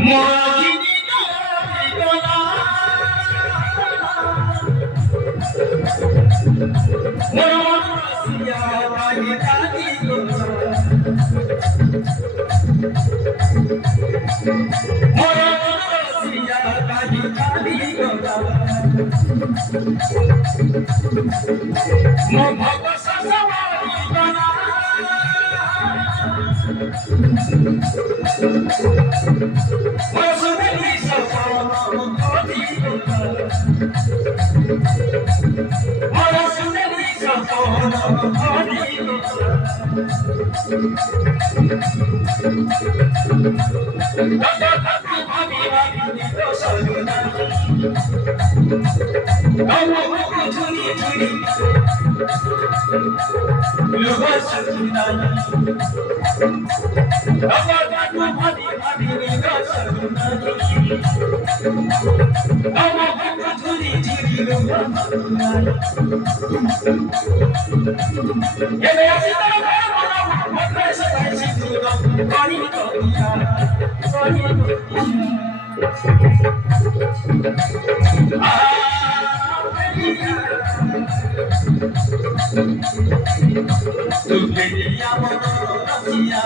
মজিনী গলা মন রসিয়া বাগে কালি গলা মন রসিয়া বাগে কালি গলা মো ভব সসবারি গলা মরসুমেলি সসবারি গলা মরসুমেলি সসবারি গলা ভাবি ভাবি দোসনা আমো ঝুরি ঝুরি লুবসনা আমো ভাবি ভাবি দোসনা আমো ঝুরি ঝুরি লুবসনা এবে আসিতা মতরে সবাই সিধু পানি করিয়া পানি Tu queria monorosia,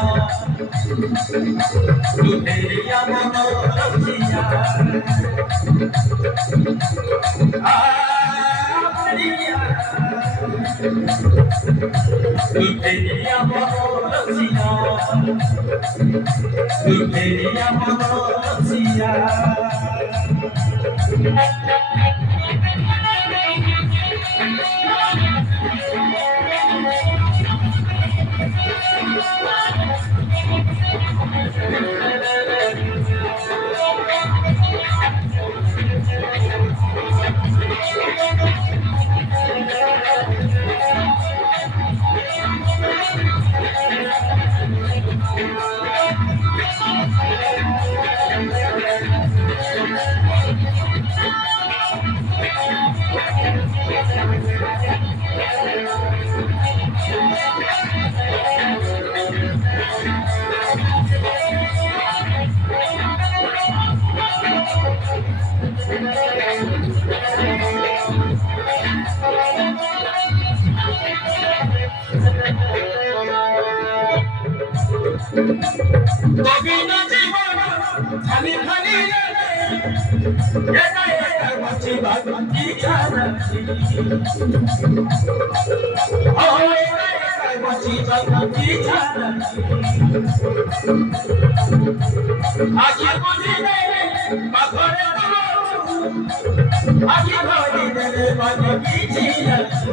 tu queria monorosia. Maria, tu queria monorosia, tu queria monorosia. Gobina জীবন খালি খালি একা একা বাঁচি বাঁচি জানাচ্ছি ও একা একা বাঁচি বাঁচি জানাচ্ছি আগে বুঝিলে পাথরে আগে ধরে দেবে বাঁচি জানাচ্ছি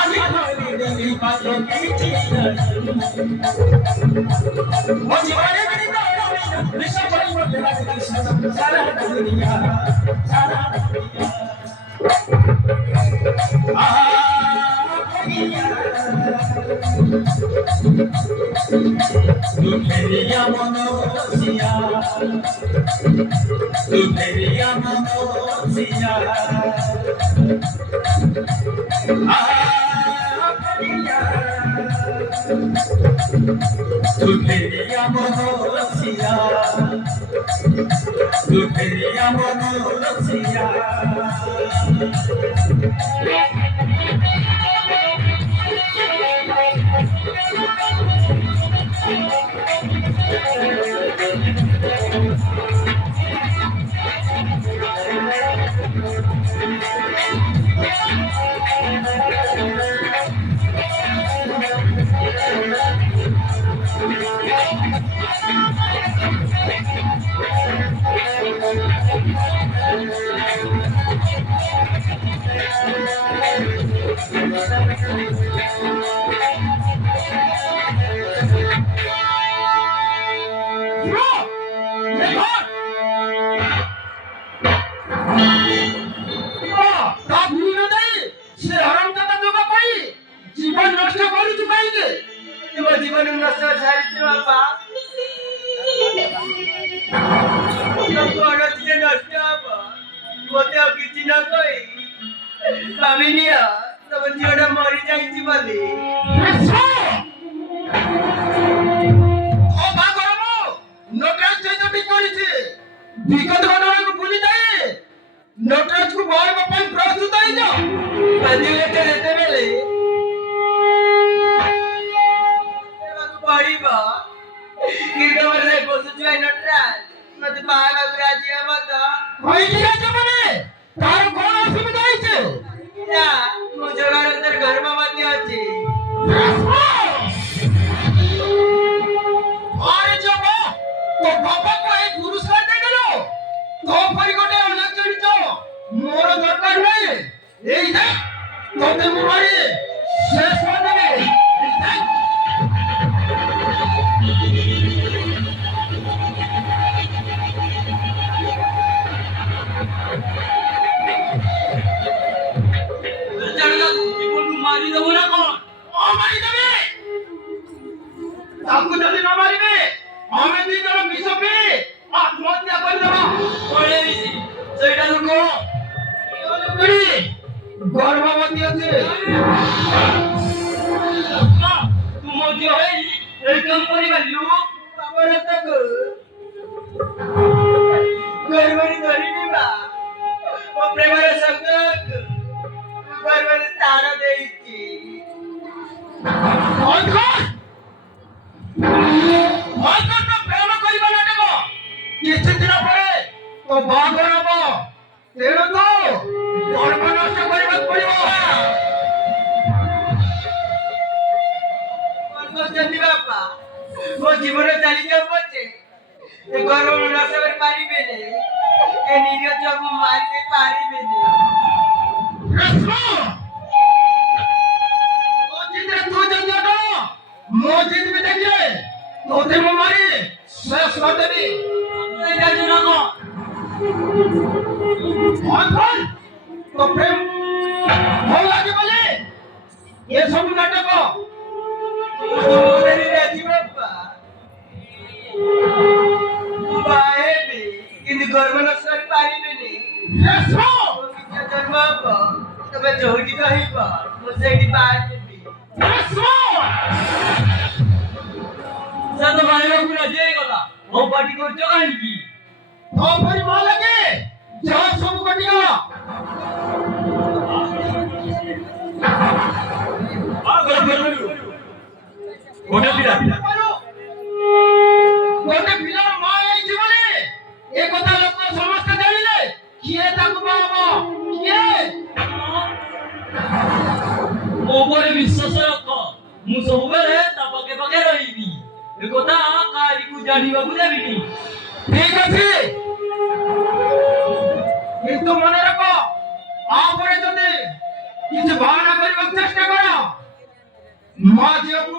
আগে ধরে দেবে বাঁচি জানাচ্ছি मुझे बड़े बड़े विश्व बड़ी बड़ी सारा दुनिया सारा तू मेरिया मनोसिया तू मेरिया मनोसिया tu queria monorosia, tu queria monorosia. জীবন নষ্ট ছাড়িতে বাবা নষ্ট হবো মতে কিছু না কই আমি নিয়া তখন ঝিওটা মরি যাইছি বলে ବିଗତ ଘଟଣାକୁ ଭୁଲି ଯାଇ ନଟରାଜକୁ ବହାଇବା ପାଇଁ ପ୍ରସ୍ତୁତ ହେଇଯାଅ। ବାଜିଲେଟେ ଯେତେବେଳେ ପଡିବ କିନ୍ତୁ ମୋର ସେ ପଶୁ ଛୁଆ ନଟରାଜ ମତେ ବାହାବାକୁ ରାଜି ହବ ତ? କହିଲି ରାଜମାନେ ତାର କଣ ଅସୁବିଧା ହେଇଛି? ନା ମୋ ଯୋଗାଣ ତାର ଗର୍ଭ ମଧ୍ୟ ଅଛି। ଆରେ ଯବ ତୋ ବାପାକୁ ଏଇ ପୁରସ୍କାର ଦେଇଦେଲୁ। ତୋ ପରି ଗୋଟେ ଅଲକ୍ଷଣିତ ମୋର ଦରକାର ନାହିଁ। ଏଇ ଦେ ତୋତେ ମୁଁ ମାରି ଶେଷ କରିଦେବି। ମାରିଦେବୁ ନା କଣ? ମାରିଦେବି। ତାକୁ ଯଦି ନ ମାରିବେ ଆମେ ଦି ଜଣ ବିଷ ପିଇ ଆତ୍ମହତ୍ୟା କରିଦେବା। ପଳେଇଛି ସେଇଟା ଲୋକ ଗର୍ଭବତୀ ଅଛି। ତୁ ମୋ ଝିଅ ହେଇ ଏଇ କାମ କରିପାରିଲୁ? ଆମର ତାକୁ ଗର୍ଭରେ ଧରିବି ବା ମୋ ପ୍ରେମର ସଙ୍ଗକୁ ଗର୍ଭରେ ସ୍ଥାନ ଦେଇଛି। ପ୍ରେମ କରିବା ନାଟକ କିଛି ଦିନ ପରେ ତୋ ବାହାଘର ହବ। ତେଣୁ ତୁ ଗର୍ଭ ନଷ୍ଟ କରିବାକୁ ପଡିବ। କଣ କରୁଛନ୍ତି ବାପା? ମୋ ଜୀବନ ଚାଲିଯାଉ ପଛେ ଏ ଗର୍ଭ ନଷ୍ଟ କରିପାରିବେନି। ଏ ନିରୀହ ଛୁଆକୁ ମାରି ପାରିବେନି। ମୋ ଜିଦ ବି ଦେଖିଲେ ତୋତେ ମୁଁ ମାରି ଶେଷ କରିଦେବି। ତ ପ୍ରେମ ଭଲ ଲାଗେ ବୋଲି ଏ ସବୁ ନାଟକ। ମୁଁ ବାହା ହେବି କିନ୍ତୁ ଗର୍ଭ ନଷ୍ଟ କରିପାରିବିନି। ଜନ୍ମ ହବ ତମେ ଯୋଉଠି କହିବ ମୁଁ ସେଇଠି ବାହା ହେବି। ସେ ତ ମାରିବାକୁ ରାଜି ହେଇଗଲା। ମୋ ପାଟି କରୁଛ କାହିଁକି? ତୋ ପରି ଭଲ ଲାଗେ ଯାହା ସବୁ କଟିଗଲା। ଗୋଟେ ପିଲାର ମା ହେଇଛି ବୋଲି ଏ କଥା ଲୋକ ସମସ୍ତେ ଜାଣିଲେ କିଏ ତାକୁ ବାହାହବ? କିଏ? ମୋ ଉପରେ ବିଶ୍ୱାସ ରଖ। ମୁଁ ସବୁବେଳେ ତା ପାଖେ ପାଖେ ରହିବି। ଏ କଥା କାହାରିକୁ ଜାଣିବାକୁ ଦେବିନି। ଠିକ ଅଛି କିନ୍ତୁ ମନେ ରଖ ଆପରେ ଯଦି କିଛି ବାହାନା କରିବାକୁ ଚେଷ୍ଟା କର ମା ଝିଅକୁ